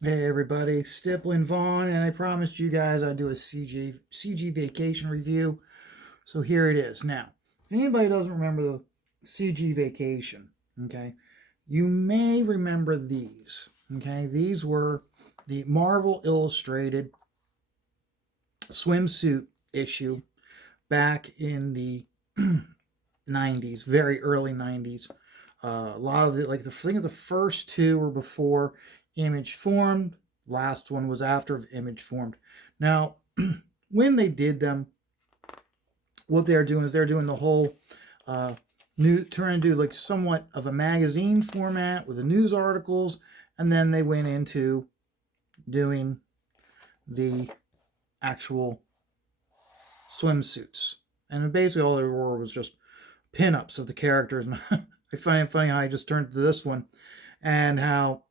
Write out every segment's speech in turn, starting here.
Hey everybody, Stiplin Vaughn, and I promised you guys I'd do a CG vacation review. So here it is. Now, if anybody doesn't remember the CG vacation, okay, you may remember these. Okay, these were the Marvel Illustrated swimsuit issue back in the 90s, very early 90s. A lot of it, like the thing of the first two were before Image formed. Last one was after Image formed. Now, when they did them, what they're doing is they're doing the whole trying to do like somewhat of a magazine format with the news articles, and then they went into doing the actual swimsuits. And basically, all they were was just pinups of the characters. I find it funny how I just turned to this one and how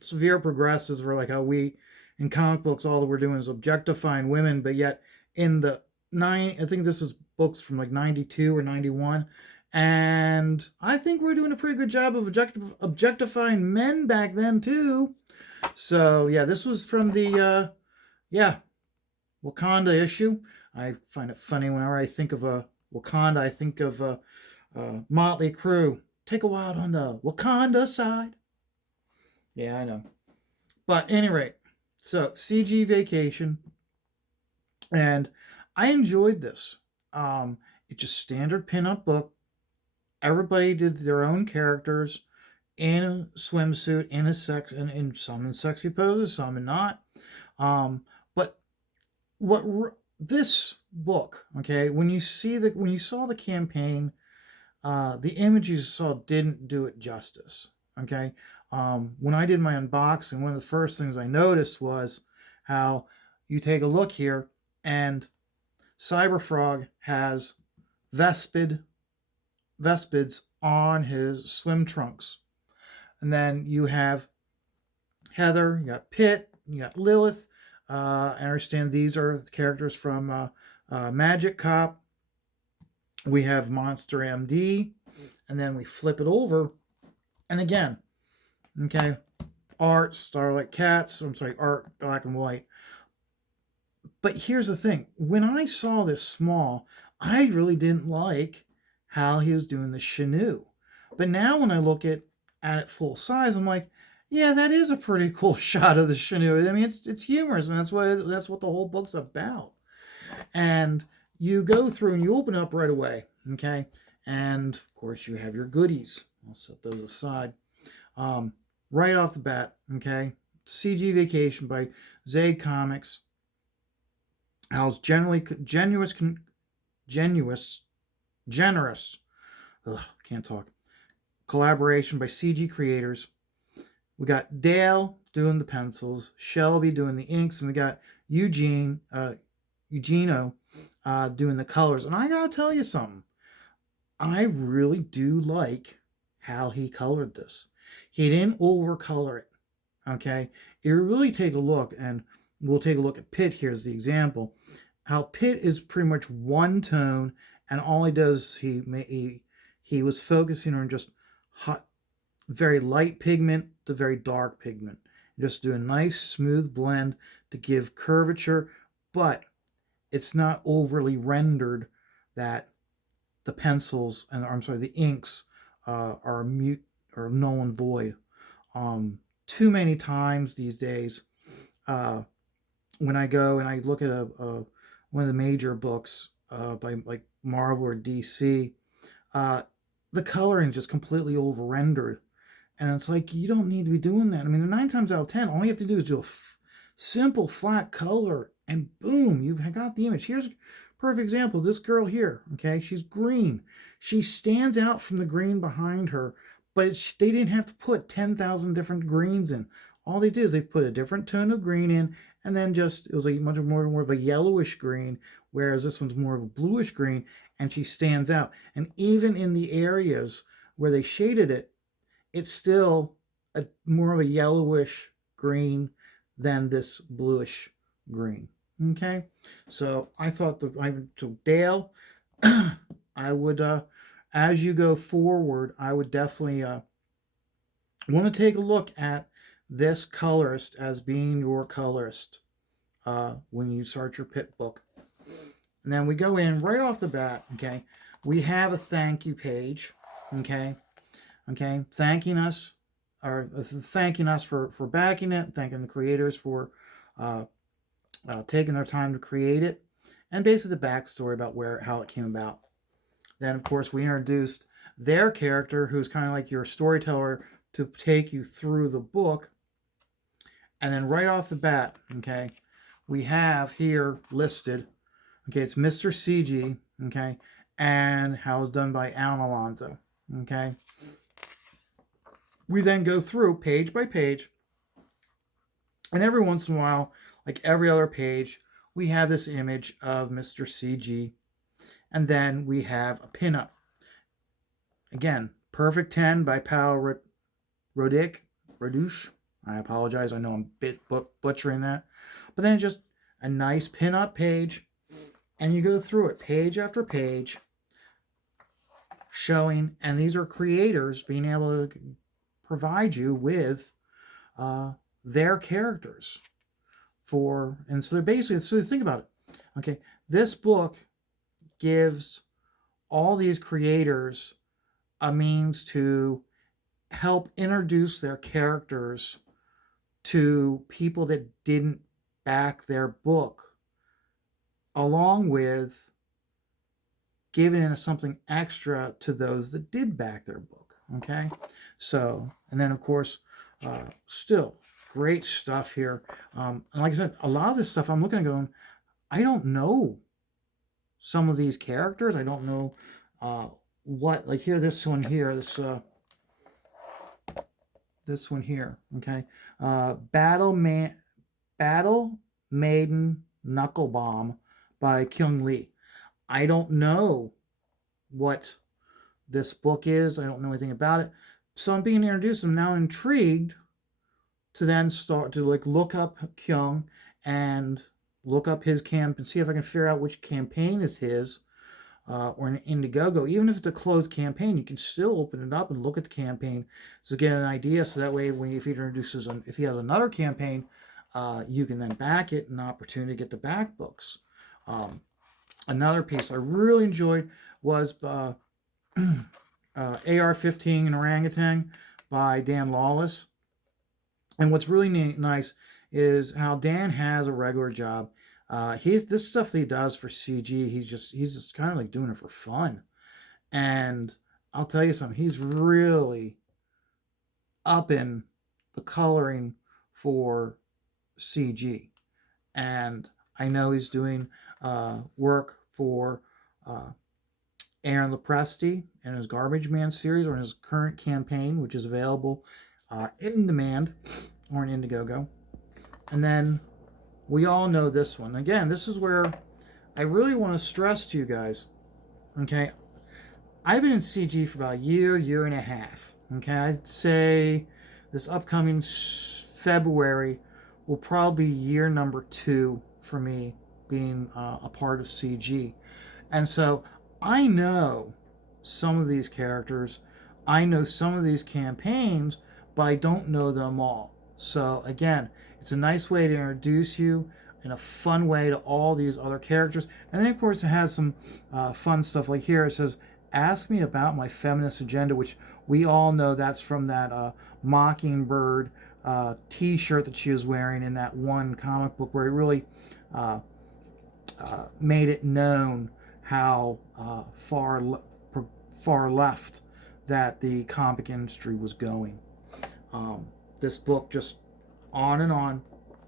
severe progressives were like how we in comic books all that we're doing is objectifying women, but yet in the I think this is books from like 92 or 91, and I think we're doing a pretty good job of objectifying men back then too. So yeah, this was from the yeah, Wakanda issue. I find it funny whenever I think of a Wakanda, I think of Motley Crue. Take a wild on the Wakanda side. Yeah, I know. But at any rate, so CG Vacation, and I enjoyed this. It's just standard pinup book. Everybody did their own characters in a swimsuit, in a sex, and in some in sexy poses, some in not. But this book, okay, when you saw the campaign, the images you saw didn't do it justice. Okay, when I did my unboxing, one of the first things I noticed was how you take a look here, and Cyberfrog has Vespid Vespids on his swim trunks, and then you have Heather, you got Pitt, you got Lilith. I understand these are the characters from Magic Cop. We have Monster MD, and then we flip it over, and again, okay, art Starlight Cats. I'm sorry, art black and white. But here's the thing: when I saw this small, I really didn't like how he was doing the Chenoo. But now when I look at it full size, I'm like, yeah, that is a pretty cool shot of the Chenoo. I mean, it's humorous, and that's what the whole book's about. And you go through and you open up right away, okay? And of course, you have your goodies. I'll set those aside. Um, right off the bat, okay? CG Vacation by Zaid Comics. How's genuous, generous. Ugh, can't talk. Collaboration by CG creators. We got Dale doing the pencils, Shelby doing the inks, and we got Eugenio doing the colors. And I gotta tell you something. I really do like how he colored this. He didn't overcolor it. Okay, you really take a look, and we'll take a look at Pitt here as the example. How Pitt is pretty much one tone, and all he does he was focusing on just hot, very light pigment to very dark pigment, just do a nice smooth blend to give curvature, but it's not overly rendered that the pencils and I'm sorry the inks are mute or null and void. Too many times these days, uh, when I go and I look at a one of the major books by like Marvel or DC, uh, the coloring is just completely over rendered, and it's like you don't need to be doing that. I mean, 9 times out of 10, all you have to do is do a simple flat color, and boom, you've got the image. Here's a perfect example. This girl here, okay, she's green. She stands out from the green behind her, but they didn't have to put 10,000 different greens in. All they did is they put a different tone of green in, and then just it was a much more of a yellowish green, whereas this one's more of a bluish green, and she stands out. And even in the areas where they shaded it, it's still a more of a yellowish green than this bluish green. Okay, so I thought so Dale, I would as you go forward, I would definitely want to take a look at this colorist as being your colorist when you start your pit book. And then we go in right off the bat, okay? We have a thank you page, okay? Okay, thanking us, or thanking us for backing it, thanking the creators for uh, taking their time to create it, and basically the backstory about how it came about. Then, of course, we introduced their character, who's kind of like your storyteller, to take you through the book. And then right off the bat, okay, we have here listed, okay, it's Mr. CG, okay, and how it's done by Alan Alonso, okay. We then go through page by page, and every once in a while, like every other page, we have this image of Mr. CG, and then we have a pinup. Again, Perfect 10 by Paul Rodouche. I apologize. I know I'm a bit butchering that. But then just a nice pinup page, and you go through it page after page, showing, and these are creators being able to provide you with their characters and so they're basically, so think about it. Okay, this book gives all these creators a means to help introduce their characters to people that didn't back their book, along with giving something extra to those that did back their book. Okay, so, and then of course, still great stuff here. And like I said, a lot of this stuff I'm looking at going, I don't know some of these characters. I don't know what, like here, this one here, this one here, okay. Battle Maiden Knuckle Bomb by Kyung Lee. I don't know what this book is. I don't know anything about it. So I'm being introduced. I'm now intrigued to then start to like look up Kyung and look up his camp and see if I can figure out which campaign is his or an Indiegogo. Even if it's a closed campaign, you can still open it up and look at the campaign to get an idea. So that way, if he has another campaign, you can then back it, an opportunity to get the back books. Another piece I really enjoyed was AR-15 and Orangutan by Dan Lawless. And what's really nice is how Dan has a regular job. This stuff that he does for CG, he's just kind of like doing it for fun. And I'll tell you something, he's really up in the coloring for CG. And I know he's doing work for Aaron Lopresti and his Garbage Man series, or in his current campaign, which is available in demand or in Indiegogo. And then we all know this one. Again, this is where I really want to stress to you guys, okay, I've been in CG for about a year and a half. Okay, I'd say this upcoming February will probably be year number 2 for me being a part of CG. And so I know some of these characters, I know some of these campaigns, but I don't know them all. So again, it's a nice way to introduce you in a fun way to all these other characters. And then of course it has some fun stuff like here. It says, ask me about my feminist agenda, which we all know that's from that Mockingbird t-shirt that she was wearing in that one comic book where it really made it known how far left that the comic industry was going. This book just on and on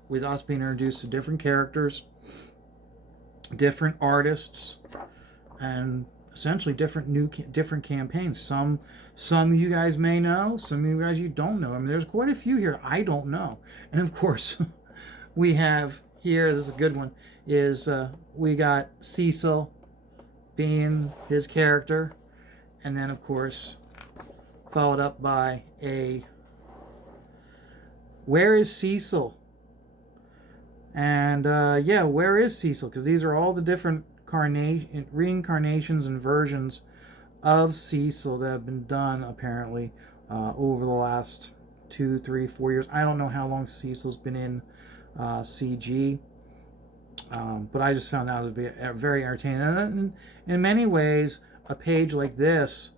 with us being introduced to different characters, different artists, and essentially different campaigns. Some of you guys may know, some of you guys you don't know. I mean, there's quite a few here I don't know. And of course, we have here, this is a good one, is we got Cecil being his character, and then of course followed up by a where is Cecil? And yeah, where is Cecil? Because these are all the different reincarnations and versions of Cecil that have been done apparently over the last 2, 3, 4 years. I don't know how long Cecil's been in CG, but I just found that to be very entertaining. And in many ways, a page like this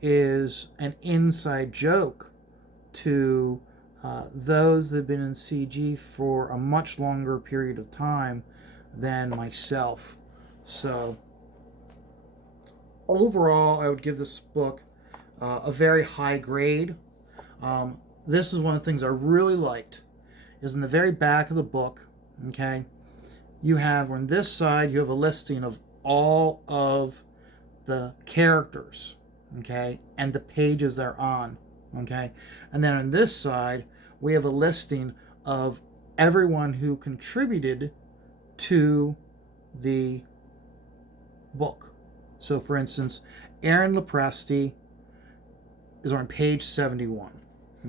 is an inside joke to those that have been in CG for a much longer period of time than myself. So overall, I would give this book a very high grade. This is one of the things I really liked, is in the very back of the book, okay, you have on this side, you have a listing of all of the characters, okay, and the pages they're on, okay, and then on this side, we have a listing of everyone who contributed to the book. So, for instance, Aaron Lopresti is on page 71.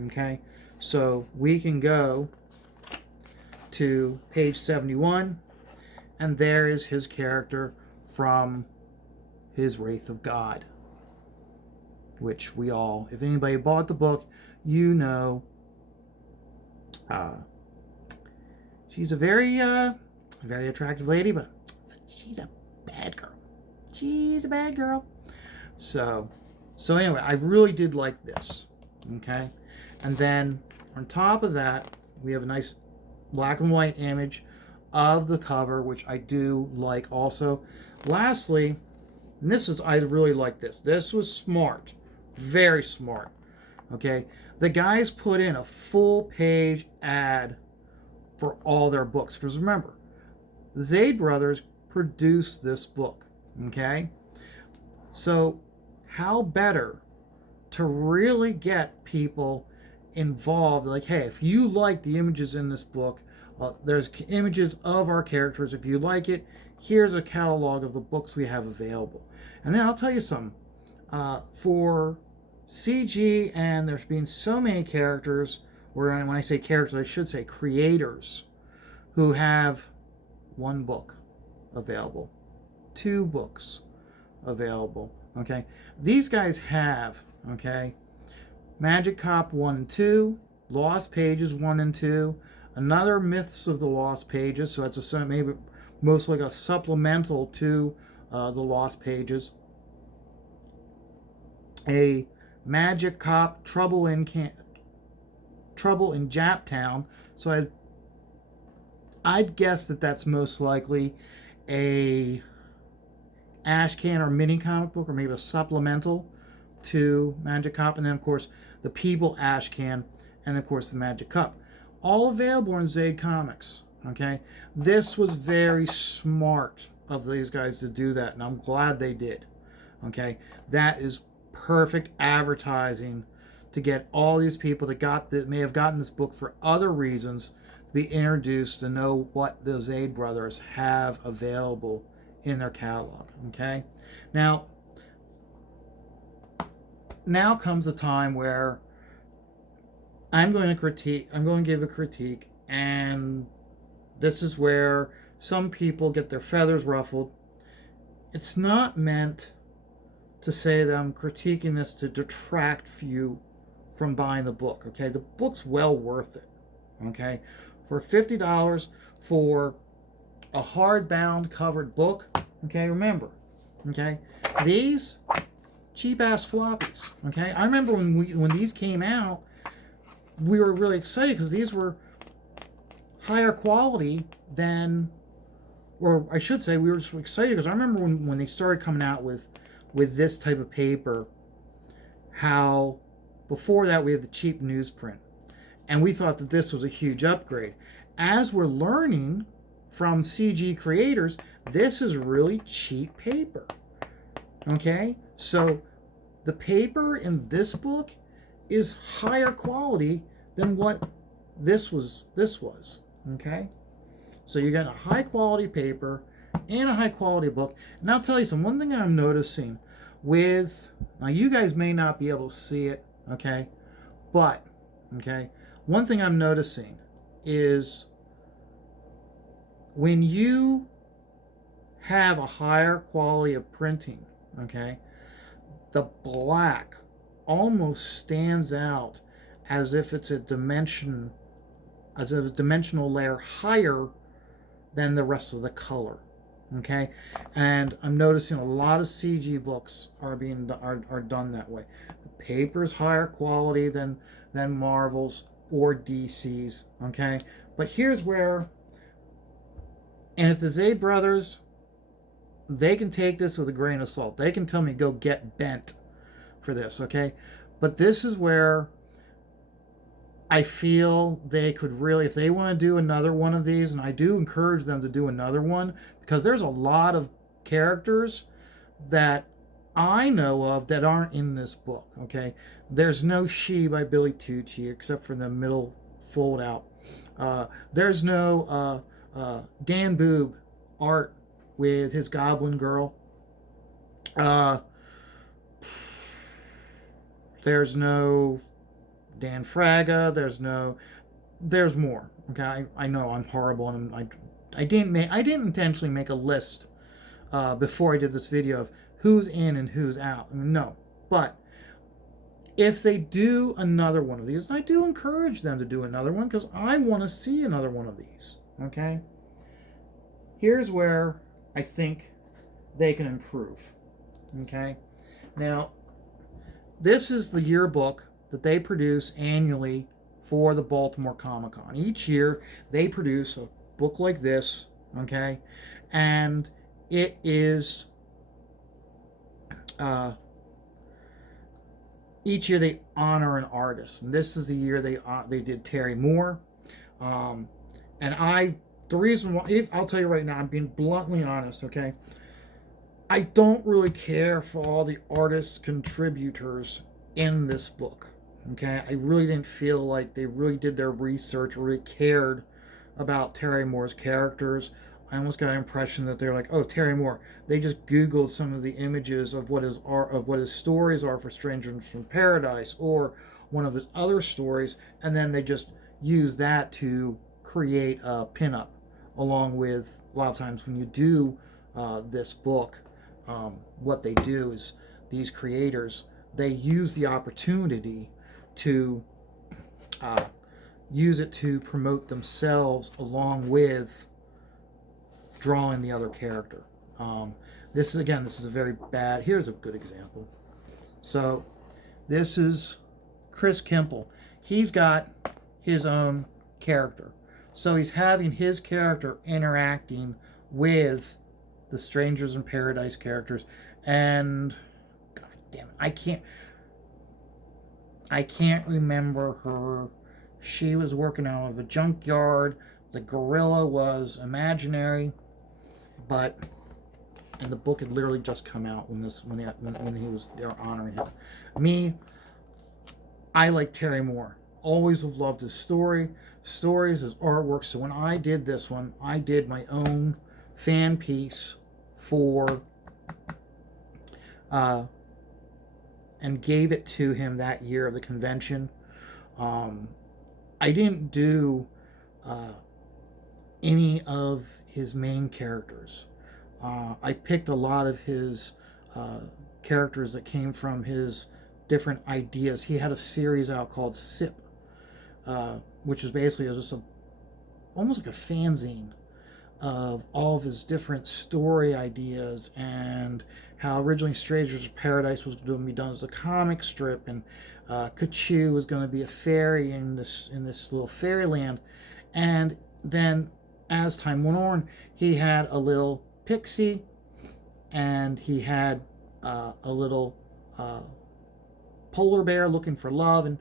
Okay, so we can go to page 71, and there is his character from his Wraith of God, which we all, if anybody bought the book, you know, she's a very attractive lady, but she's a bad girl. She's a bad girl. So anyway, I really did like this. Okay, and then on top of that, we have a nice black and white image of the cover, which I do like also. Lastly, and I really like this. This was smart, very smart. Okay, the guys put in a full page ad for all their books, because remember, the Zaid brothers produced this book. Okay, so how better to really get people involved? Like, hey, if you like the images in this book, there's images of our characters. If you like it, here's a catalog of the books we have available. And then I'll tell you something. For CG, and there's been so many characters, or when I say characters, I should say creators, who have one book available, 2 books available. Okay, these guys have, okay, Magic Cop 1 and 2, Lost Pages 1 and 2, another Myths of the Lost Pages, so it's maybe most like a supplemental to the Lost Pages, a Magic Cop Trouble in Japtown. So I'd guess that that's most likely a Ashcan or mini comic book, or maybe a supplemental to Magic Cop. And then of course the People Ashcan, and of course the Magic Cup, all available in Zaid Comics. Okay, this was very smart of these guys to do that, and I'm glad they did. Okay, that is perfect advertising to get all these people that may have gotten this book for other reasons to be introduced to know what the Zaid brothers have available in their catalog. Okay, now comes the time where I'm going to give a critique, and this is where some people get their feathers ruffled. It's not meant to say that I'm critiquing this to detract you from buying the book. Okay, the book's well worth it. Okay, for $50 for a hardbound covered book. Okay, remember. Okay, these cheap ass floppies. Okay, I remember when these came out, we were really excited because these were higher quality than, or I should say, we were just excited because I remember when they started coming out with this type of paper, how before that we had the cheap newsprint, and we thought that this was a huge upgrade. As we're learning from CG creators, this is really cheap paper. Okay, so the paper in this book is higher quality than what this was. Okay, so you got a high quality paper and a high quality book. And I'll tell you something. One thing I'm noticing now you guys may not be able to see it, okay, but okay, one thing I'm noticing is when you have a higher quality of printing, okay, the black almost stands out as if it's a dimension, as if a dimensional layer higher than the rest of the color. Okay, and I'm noticing a lot of CG books are done that way. The paper's higher quality than Marvel's or DC's. Okay, but here's where, and if the Zay brothers, they can take this with a grain of salt. They can tell me go get bent for this. Okay, but this is where I feel they could really, if they want to do another one of these, and I do encourage them to do another one, because there's a lot of characters that I know of that aren't in this book. Okay, there's no She by Billy Tucci except for the middle fold out. There's no Dan Boob art with his Goblin Girl. There's no Dan Fraga. There's more. Okay, I know I'm horrible, and I didn't intentionally make a list before I did this video of who's in and who's out. No, but if they do another one of these, and I do encourage them to do another one because I want to see another one of these. Okay, here's where I think they can improve. Okay, now this is the yearbook that they produce annually for the Baltimore Comic Con. Each year they produce a book like this, okay, and it is each year they honor an artist, and this is the year they did Terry Moore, and the reason why, I'll tell you right now, I'm being bluntly honest, okay. I don't really care for all the artist contributors in this book. Okay, I really didn't feel like they really did their research or really cared about Terry Moore's characters. I almost got an impression that they're like, oh, Terry Moore. They just Googled some of the images of what his stories are for Strangers from Paradise or one of his other stories, and then they just use that to create a pinup. Along with, a lot of times when you do this book, what they do is these creators, they use the opportunity to use it to promote themselves along with drawing the other character. This is a very bad, here's a good example. So this is Chris Kimple. He's got his own character. So he's having his character interacting with the Strangers in Paradise characters, and god damn it, I can't remember her. She was working out of a junkyard. The gorilla was imaginary, but and the book had literally just come out when they were honoring him. Me, I like Terry Moore. Always have loved his stories, his artwork. So when I did this one, I did my own fan piece for and gave it to him that year of the convention. I didn't do any of his main characters. I picked a lot of his characters that came from his different ideas. He had a series out called SIP, which is basically just almost like a fanzine of all of his different story ideas, and how originally Strangers of Paradise was going to be done as a comic strip, and Kachu was going to be a fairy in this little fairyland. And then as time went on, he had a little pixie, and he had a little polar bear looking for love, and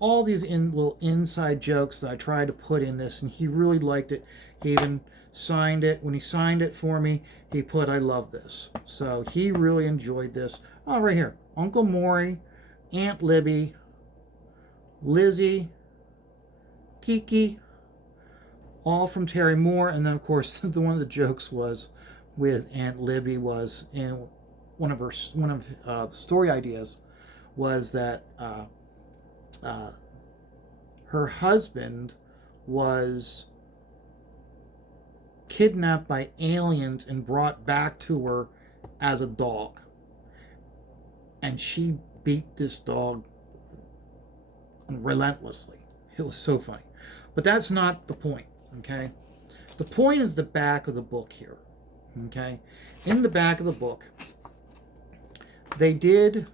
all these little inside jokes that I tried to put in this, and he really liked it. He even signed it. When he signed it for me, he put, "I love this." So he really enjoyed this. Oh, right here. Uncle Maury, Aunt Libby, Lizzie, Kiki, all from Terry Moore. And then, of course, one of the jokes was with Aunt Libby was in one of the story ideas was that her husband was kidnapped by aliens and brought back to her as a dog, and she beat this dog relentlessly. It was so funny. But that's not the point, okay? The point is the back of the book here, okay? In the back of the book, they did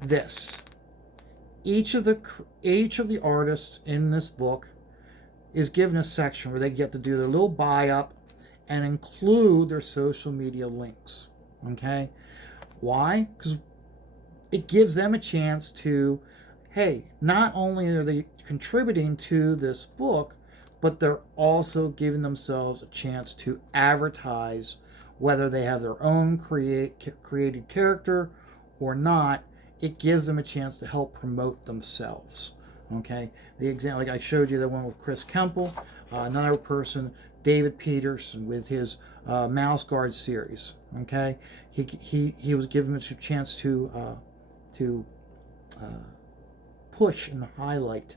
this. Each of the artists in this book is given a section where they get to do their little buy-up and include their social media links, okay? Why? Because it gives them a chance to, hey, not only are they contributing to this book, but they're also giving themselves a chance to advertise, whether they have their own created character or not. It gives them a chance to help promote themselves. Okay, the example, like I showed you, the one with Chris Kemple, another person, David Peterson, with his Mouse Guard series. Okay, he was given a chance to push and highlight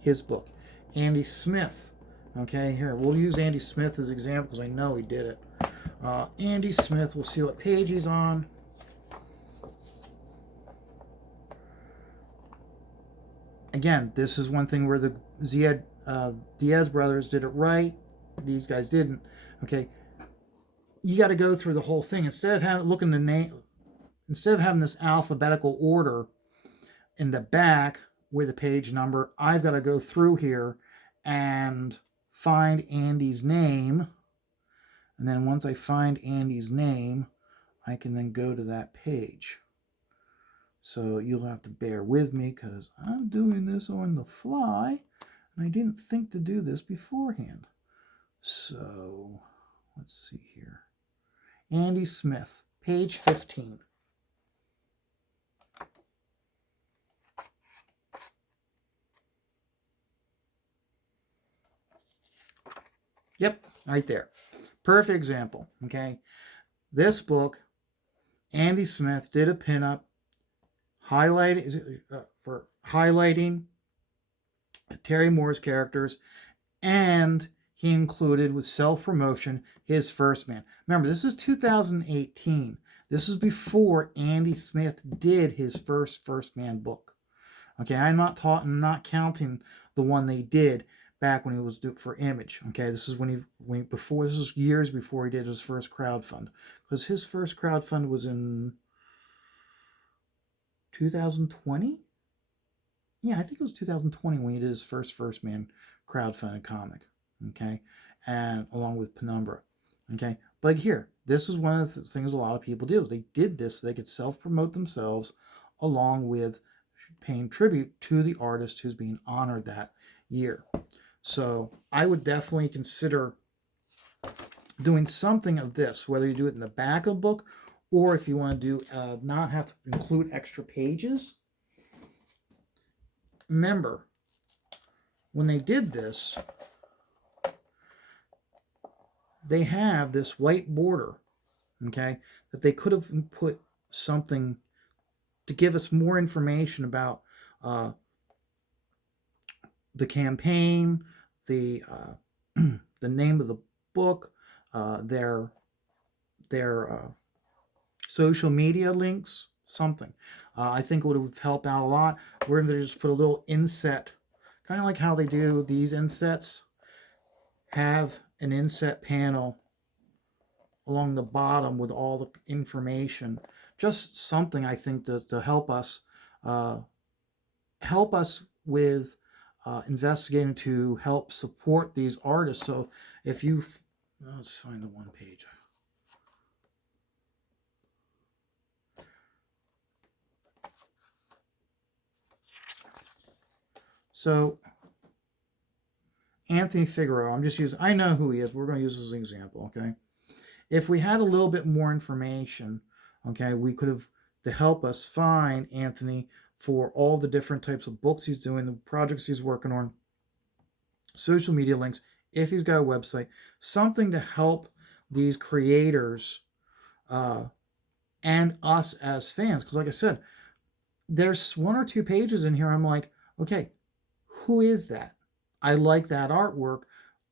his book. Andy Smith. Okay, here we'll use Andy Smith as an example because I know he did it. Andy Smith. We'll see what page he's on. Again, this is one thing where the Diaz brothers did it right. These guys didn't. Okay, you got to go through the whole thing instead of having instead of having this alphabetical order in the back with a page number. I've got to go through here and find Andy's name, and then once I find Andy's name, I can then go to that page. So you'll have to bear with me because I'm doing this on the fly and I didn't think to do this beforehand. So let's see here. Andy Smith, page 15. Yep, right there. Perfect example, okay? This book, Andy Smith did a pinup for highlighting Terry Moore's characters, and he included with self-promotion his first man. Remember, this is 2018. This is before Andy Smith did his first man book. Okay, I'm not counting the one they did back when he was for Image. Okay, this is this is years before he did his first crowdfund, because his first crowdfund was in 2020. Yeah, I think it was 2020 when he did his first man crowdfunded comic. Okay, and along with Penumbra. Okay, but here, this is one of the things a lot of people do. They did this so they could self-promote themselves along with paying tribute to the artist who's being honored that year. So I would definitely consider doing something of this, whether you do it in the back of the book or if you want to do not have to include extra pages. Remember, when they did this, they have this white border, okay, that they could have put something to give us more information about the campaign, the the name of the book, their social media links, something. I think it would have helped out a lot. We're going to just put a little inset, kind of like how they do these insets. Have an inset panel along the bottom with all the information. Just something, I think, to help us with investigating to help support these artists. So if you, let's find the one page. So Anthony Figueroa, I know who he is. We're going to use this as an example, okay? If we had a little bit more information, okay, we could have, to help us find Anthony for all the different types of books he's doing, the projects he's working on, social media links, if he's got a website, something to help these creators and us as fans. Because like I said, there's one or two pages in here I'm like, okay, who is that? I like that artwork.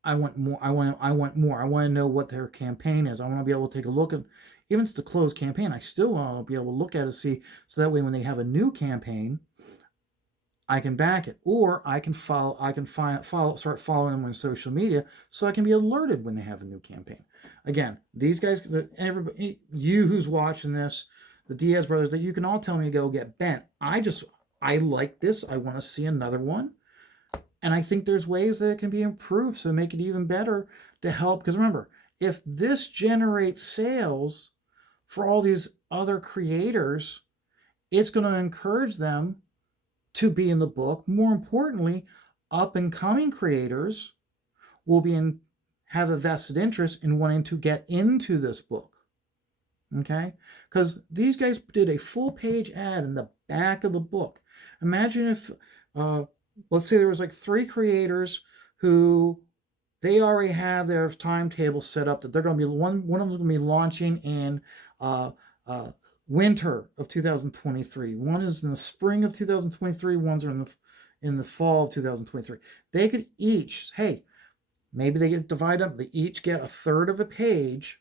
I want more. I want more. I want to know what their campaign is. I want to be able to take a look at, even if it's a closed campaign, I still want to be able to look at it, see, so that way when they have a new campaign, I can back it, or I can follow. I can start following them on social media, so I can be alerted when they have a new campaign. Again, these guys, everybody, you who's watching this, the Diaz brothers, that you can all tell me to go get bent. I like this. I want to see another one, and I think there's ways that it can be improved so make it even better to help. Because remember, if this generates sales for all these other creators, it's going to encourage them to be in the book. More importantly, up and coming creators will have a vested interest in wanting to get into this book. Okay? Because these guys did a full page ad in the back of the book. Imagine if, let's say there was like 3 creators who they already have their timetable set up that they're going to be one of them's going to be launching in winter of 2023. One is in the spring of 2023. One's in the fall of 2023. They could each, hey, maybe they get divided up. They each get a third of a page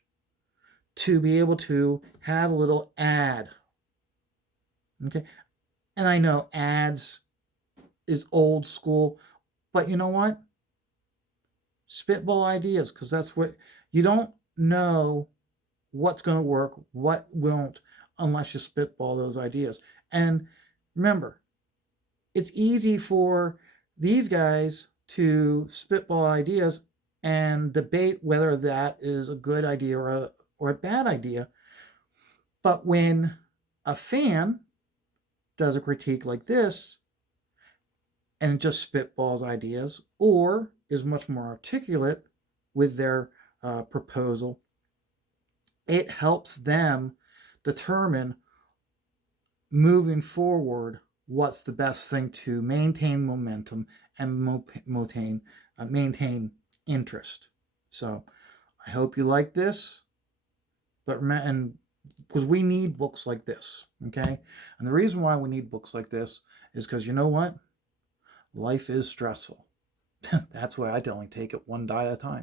to be able to have a little ad. Okay, and I know ads is old school, but you know what? Spitball ideas, because that's what you don't know what's going to work, what won't, unless you spitball those ideas. And remember, it's easy for these guys to spitball ideas and debate whether that is a good idea or a bad idea. But when a fan does a critique like this and just spitballs ideas, or is much more articulate with their proposal, it helps them determine moving forward what's the best thing to maintain momentum and maintain interest. So I hope you like this, and because we need books like this, okay? And the reason why we need books like this is because you know what? Life is stressful. That's why I only take it one die at a time.